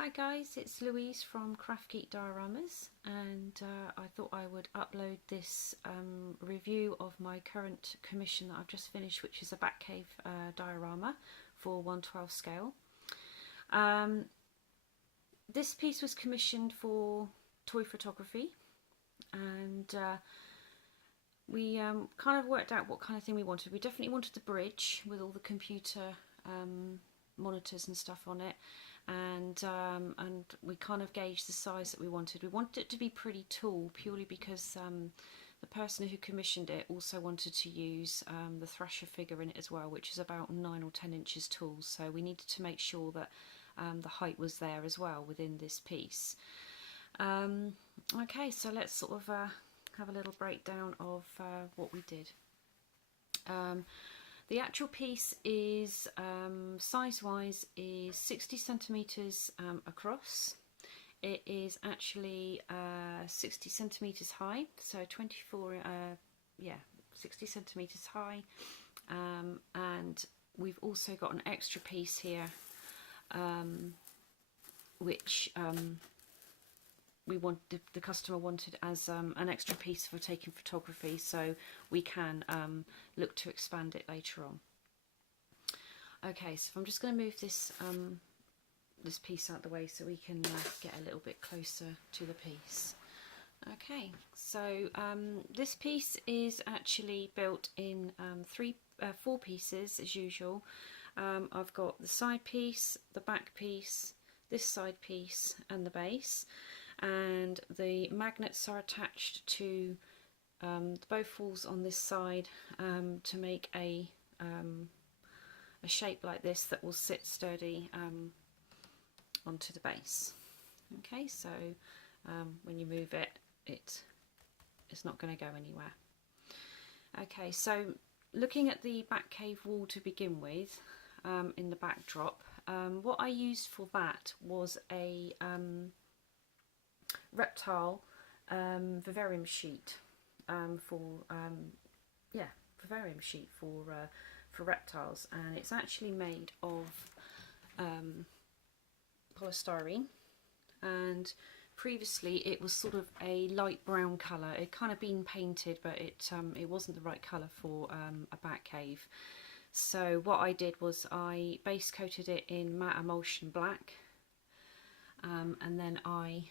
Hi guys, it's Louise from Craft Geek Dioramas, and I thought I would upload this review of my current commission that I've just finished, which is a Batcave diorama for 1/12 scale. This piece was commissioned for toy photography, and we kind of worked out what kind of thing we wanted. We definitely wanted the bridge with all the computer monitors and stuff on it, and we kind of gauged the size that we wanted. We wanted it to be pretty tall, purely because the person who commissioned it also wanted to use the Thrasher figure in it as well, which is about 9 or 10 inches tall, so we needed to make sure that the height was there as well within this piece. Okay, so let's sort of have a little breakdown of what we did. The actual piece is, size-wise, is 60 centimetres across. It is actually 60 centimetres high, so 60 centimetres high. And we've also got an extra piece here, which the customer wanted as an extra piece for taking photography, so we can look to expand it later on. Okay, so I'm just going to move this this piece out of the way so we can get a little bit closer to the piece. Okay, so this piece is actually built in four pieces as usual. I've got the side piece, the back piece, this side piece, and the base. And the magnets are attached to both walls on this side to make a shape like this that will sit sturdy onto the base. Okay, so when you move it, it's not going to go anywhere. Okay, so looking at the Batcave wall to begin with, in the backdrop, what I used for that was a reptile vivarium sheet vivarium sheet for reptiles, and it's actually made of polystyrene, and previously it was sort of a light brown colour. It kind of been painted, but it wasn't the right colour for a Batcave. So what I did was I base coated it in matte emulsion black, and then I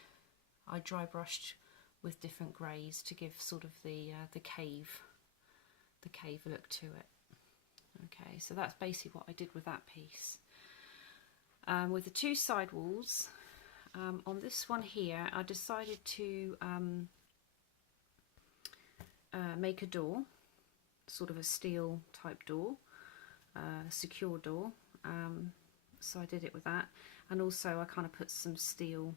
dry brushed with different greys to give sort of the cave look to it. Okay, so that's basically what I did with that piece. With the two side walls, on this one here, I decided to make a door, sort of a steel type door, secure door. So I did it with that, and also I kind of put some steel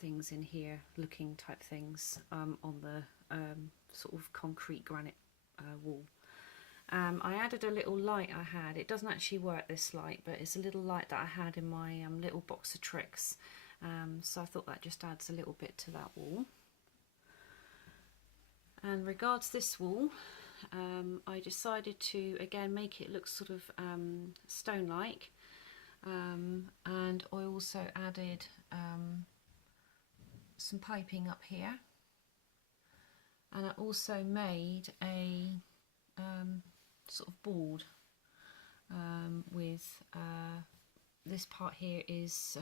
things in here, looking type things, on the sort of concrete granite wall. I added a little light I had. It doesn't actually work, this light, but it's a little light that I had in my little box of tricks, so I thought that just adds a little bit to that wall. And regards this wall, I decided to again make it look sort of stone-like, and I also added some piping up here, and I also made a sort of board with this part here is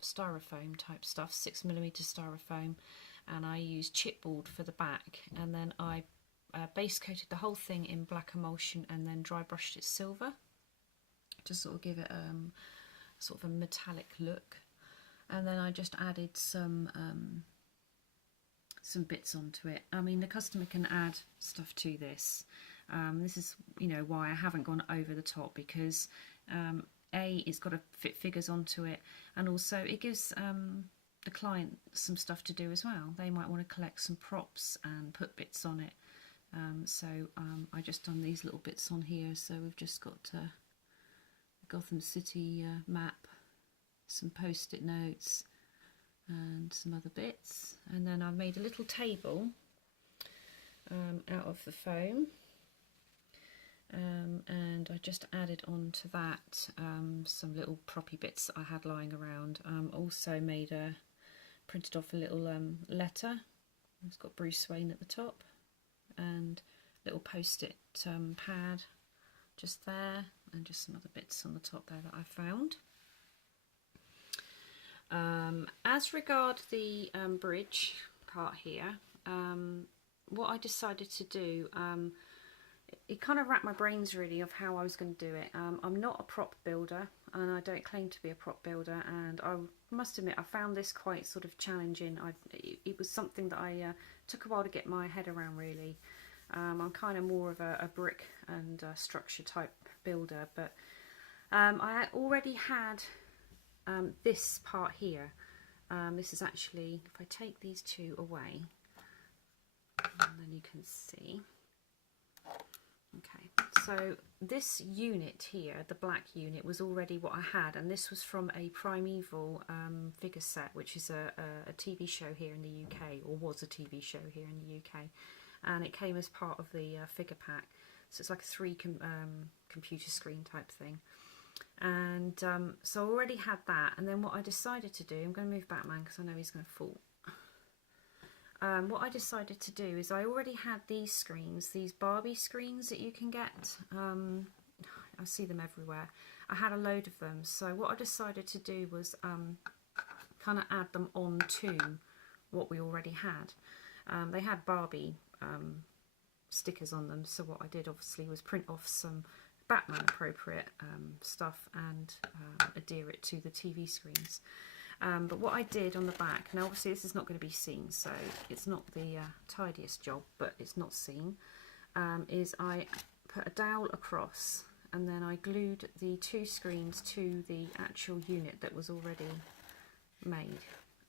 styrofoam type stuff, 6mm styrofoam, and I used chipboard for the back, and then I base coated the whole thing in black emulsion and then dry brushed it silver to sort of give it sort of a metallic look. And then I just added some bits onto it. I mean, the customer can add stuff to this. This is, you know, why I haven't gone over the top, because it's got to fit figures onto it, and also it gives the client some stuff to do as well. They might want to collect some props and put bits on it. So I just done these little bits on here. So we've just got Gotham City map, some post-it notes, and some other bits, and then I've made a little table out of the foam, and I just added on to that some little proppy bits I had lying around. Also printed off a little letter. It's got Bruce Wayne at the top, and little post-it pad just there, and just some other bits on the top there that I found. As regard the bridge part here, what I decided to do, it kind of racked my brains really of how I was going to do it. I'm not a prop builder, and I don't claim to be a prop builder, and I must admit I found this quite sort of challenging. It was something that I took a while to get my head around really. I'm kind of more of a brick and structure type builder, but I already had this part here. This is actually, if I take these two away, and then you can see. Okay, so this unit here, the black unit, was already what I had, and this was from a Primeval figure set, which is a TV show here in the UK, or was a TV show here in the UK, and it came as part of the figure pack. So it's like a computer screen type thing. And so I already had that, and then what I decided to do, I'm going to move Batman because I know he's going to fall. What I decided to do is I already had these screens, these Barbie screens that you can get. I see them everywhere. I had a load of them, so what I decided to do was kind of add them on to what we already had. They had Barbie stickers on them, so what I did obviously was print off some Batman appropriate stuff and adhere it to the TV screens. But what I did on the back, now obviously this is not going to be seen, so it's not the tidiest job, but it's not seen, is I put a dowel across, and then I glued the two screens to the actual unit that was already made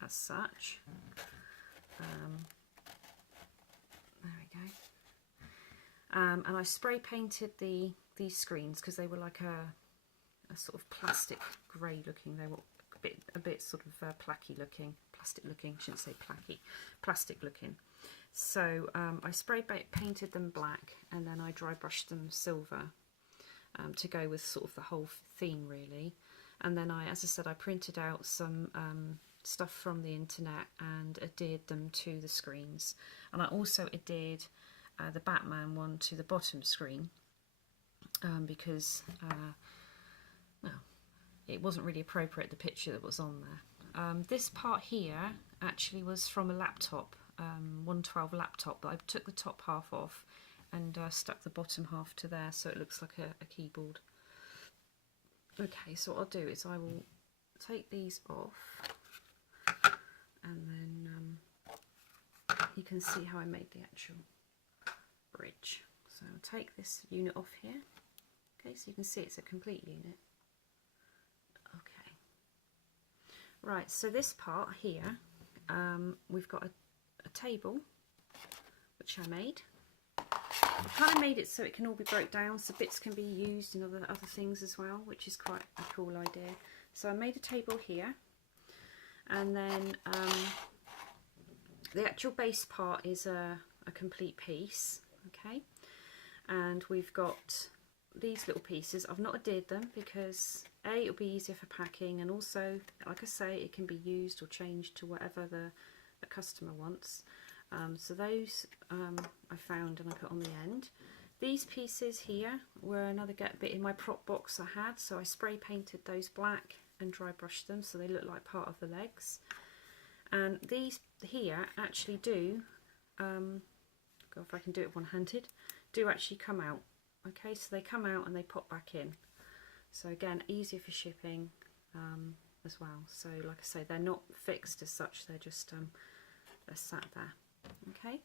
as such. There we go. And I spray painted these screens because they were like a sort of plastic grey looking. They were a bit sort of placky looking, plastic looking. I shouldn't say placky, plastic looking. So I spray painted them black, and then I dry brushed them silver to go with sort of the whole theme really. And then as I said, I printed out some stuff from the internet and adhered them to the screens. And I also adhered the Batman one to the bottom screen because well, it wasn't really appropriate, the picture that was on there. This part here actually was from a laptop, 112 laptop, but I took the top half off and stuck the bottom half to there so it looks like a keyboard. Okay, so what I'll do is I will take these off, and then you can see how I made the actual bridge. So I'll take this unit off here. Okay, so you can see it's a complete unit. Okay. Right, so this part here, we've got a table, which I made. I kind of made it so it can all be broke down, so bits can be used in other things as well, which is quite a cool idea. So I made a table here, and then the actual base part is a complete piece, okay? And we've got these little pieces. I've not adhered them because A, it'll be easier for packing, and also, like I say, it can be used or changed to whatever the customer wants. So those I found and I put on the end. These pieces here were another bit in my prop box I had, so I spray painted those black and dry brushed them so they look like part of the legs. And these here actually do, God, if I can do it one-handed, do actually come out. Okay, so they come out and they pop back in. So again, easier for shipping as well. So like I say, they're not fixed as such, they're just they're sat there. Okay,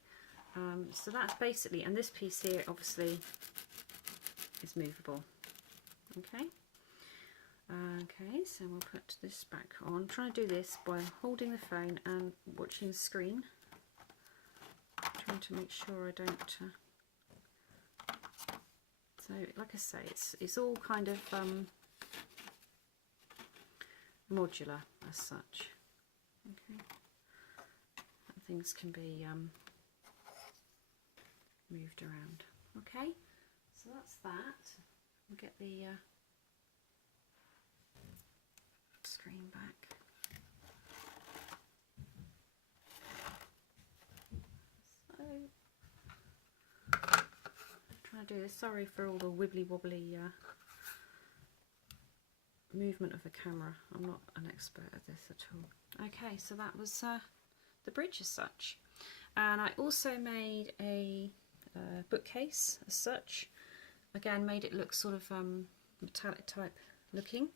so that's basically, and this piece here obviously is movable. Okay. Okay, so we'll put this back on. I'm trying to do this by holding the phone and watching the screen, trying to make sure I don't so like I say, it's all kind of modular as such. Okay, and things can be moved around. Okay, So that's that. I'll get the screen back. So, trying to do this. Sorry for all the wibbly wobbly movement of the camera. I'm not an expert at this at all. Okay, so that was the bridge as such, and I also made a bookcase as such. Again, made it look sort of metallic type looking,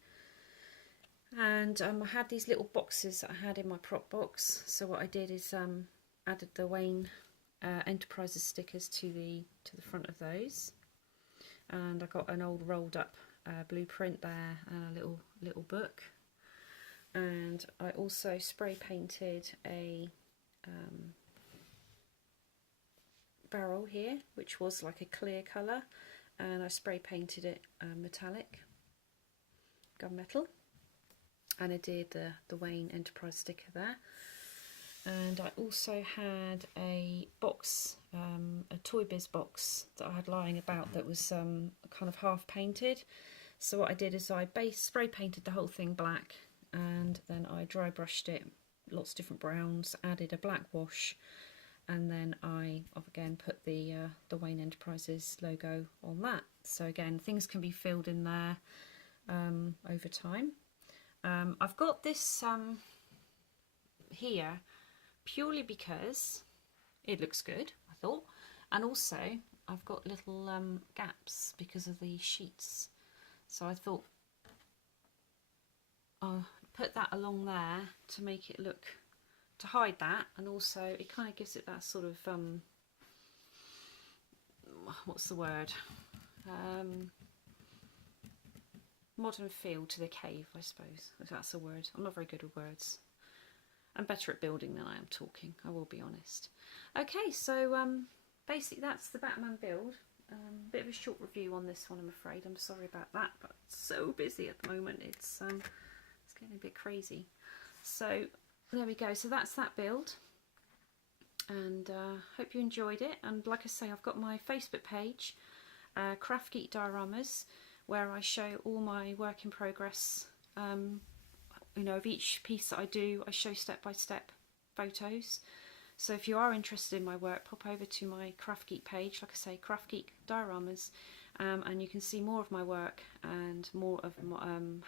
and I had these little boxes that I had in my prop box. So what I did is added the Wayne Enterprises stickers to the front of those, and I got an old rolled up blueprint there and a little book, and I also spray painted a barrel here, which was like a clear colour, and I spray painted it metallic gunmetal, and I did the Wayne Enterprise sticker there. And I also had a box, a Toy Biz box that I had lying about that was kind of half painted. So what I did is I spray painted the whole thing black, and then I dry brushed it, lots of different browns, added a black wash, and then I again put the Wayne Enterprises logo on that. So again, things can be filled in there over time. I've got this here purely because it looks good, I thought, and also I've got little gaps because of the sheets. So I thought I'll put that along there to make it look, to hide that, and also it kind of gives it that sort of what's the word, modern feel to the cave, I suppose, if that's a word. I'm not very good with words. I'm better at building than I am talking, I will be honest. Okay, so basically that's the Batman build. Bit of a short review on this one, I'm afraid. I'm sorry about that, but so busy at the moment. It's getting a bit crazy. So there we go. So that's that build, and hope you enjoyed it. And like I say, I've got my Facebook page, Craft Geek Dioramas, where I show all my work in progress. You know, of each piece that I do, I show step-by-step photos. So if you are interested in my work, pop over to my Craft Geek page, like I say, Craft Geek Dioramas, and you can see more of my work and more of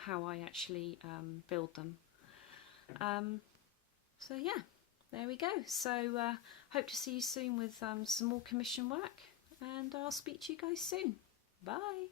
how I actually build them. So yeah, there we go. So hope to see you soon with some more commission work, and I'll speak to you guys soon. Bye.